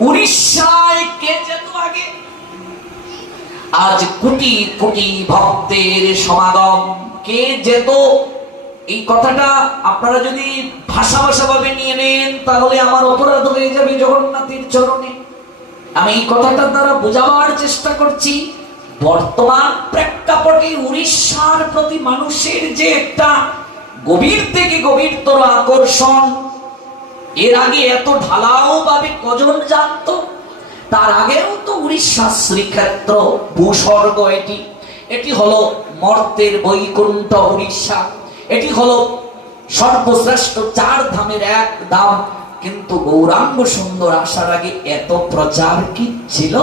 উড়িষ্যায় কে যেত আগে? আজ কোটি কোটি ভক্তের সমাগম। কে যেত? এই কথাটা আপনারা যদি ভাষা ভাষা ভাবে নিয়ে নেন, তাহলে আমার অপরাধ হয়ে যাবে জগন্নাথের চরণে। আমি এই কথাটা দ্বারা বোঝাবার চেষ্টা করছি, বর্তমান প্রেক্ষাপটে উড়িষ্যার প্রতি মানুষের যে একটা গভীর থেকে গভীরতর আকর্ষণ এর আগে এত ঢালাও ভাবে কজন জানতো? তার আগেও তো উড়িষ্যা শ্রীক্ষেত্র, ভূস্বর্গ এটি। এটি হলো মর্তের বৈকুণ্ঠ উড়িষ্যা। এটি হলো সর্বশ্রেষ্ঠ চার ধামের এক ধাম। কিন্তু গৌরাঙ্গ সুন্দর আসার আগে এত প্রচার কি ছিল?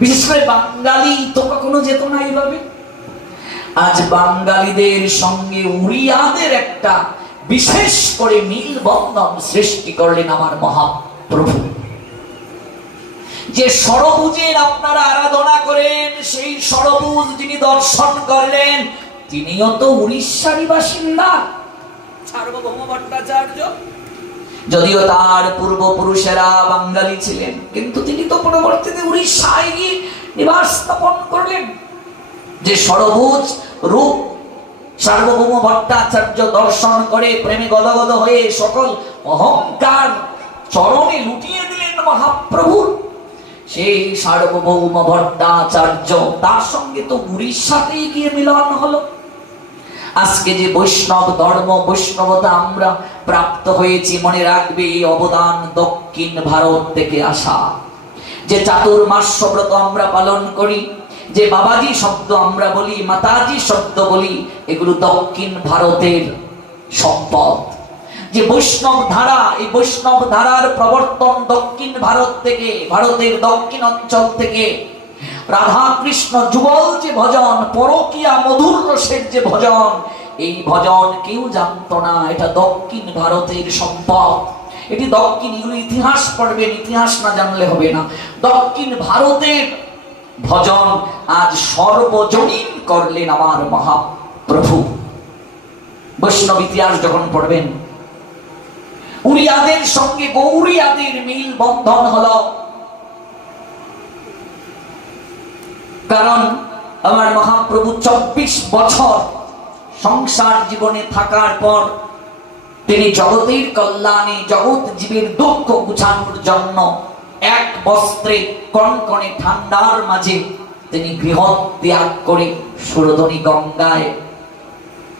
বিশেষ করে বাঙালি তো কখনো যেত না এইভাবে। আজ বাঙালিদের সঙ্গে উড়িয়াদের একটা বিশেষ করে মিল বন্ধন সৃষ্টি করলেন আমার মহাপ্রভু। যে সরবুজের আপনারা আরাধনা করেন সেই সরবুজ যিনি দর্শন করলেন তিনিও তো উড়িষ্যারই বাসিন্দা। সার্বভৌম ভট্টাচার্য। যদিও তার পূর্বপুরুষেরা বাঙালি ছিলেন কিন্তু তিনি তো পরবর্তীতে উড়িষ্যায় গিয়ে নিবাস স্থাপন করলেন। যে সরবুজ রূপ সার্বভৌম ভট্টাচার্য দর্শন করে প্রেমে গদগদ হয়ে সকল অহংকার চরণে লুটিয়ে দিলেন মহাপ্রভুর সেই সার্বভৌম ভট্টাচার্য, তার সঙ্গে তো উড়িষ্যাতেই গিয়ে মিলন হলো। আজকে যে বৈষ্ণব ধর্ম, বৈষ্ণবতা আমরা প্রাপ্ত হয়েছি, মনে রাখবে এই অবদান দক্ষিণ ভারত থেকে আসা। যে চাতুর্মাস্য ব্রত আমরা পালন করি যে বাবাজি শব্দ আমরা বলি, মাতাজি শব্দ বলি, এগুলো দক্ষিণ ভারতের সম্পদ। যে বৈষ্ণব ধারা, এই বৈষ্ণব ধারার প্রবর্তন দক্ষিণ ভারত থেকে, ভারতের দক্ষিণ অঞ্চল থেকে। রাধা কৃষ্ণ যুগল যে ভজন, পরকিয়া মধুর রসের যে ভজন, এই ভজন কেউ জানতো না, এটা দক্ষিণ ভারতের সম্পদ। এটি দক্ষিণ ইতিহাস পড়বেন, ইতিহাস না জানলে হবে না। দক্ষিণ ভারতের ভজন আজ সর্বজনীন করলেন আমার মহাপ্রভু। বৈষ্ণব ইতিহাস যখন পড়বেন উড়িয়াদের সঙ্গে গৌরিয়াদের মিল বন্ধন হলো। কারণ আমার মহাপ্রভু চব্বিশ বছর সংসার জীবনে থাকার পর তিনি জগতের কল্যাণে, জগৎ জীবের দুঃখ গুছানোর জন্য এক বস্ত্রে কনকনে ঠান্ডার মাঝে তিনি গৃহ ত্যাগ করে সুরধনী গঙ্গায়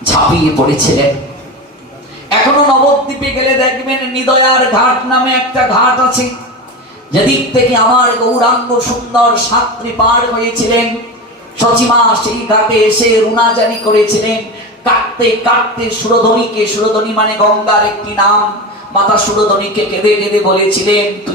ঝাঁপিয়ে পড়েছিলেন। এখনও নবদ্বীপে গেলে দেখবেন নিদয়ার ঘাট নামে একটা ঘাট আছে। যেদিক থেকে আমার গৌরাঙ্গ সুন্দর সাত্রী পার হয়েছিলেন। সচিমা সেই ঘাটে এসে রুনাজারি করেছিলেন। কাটতে কাটতে সুরধনীকে, সুরধনী মানে গঙ্গার একটি নাম, মাতা সুরধনীকে কেঁদে কেঁদে বলেছিলেন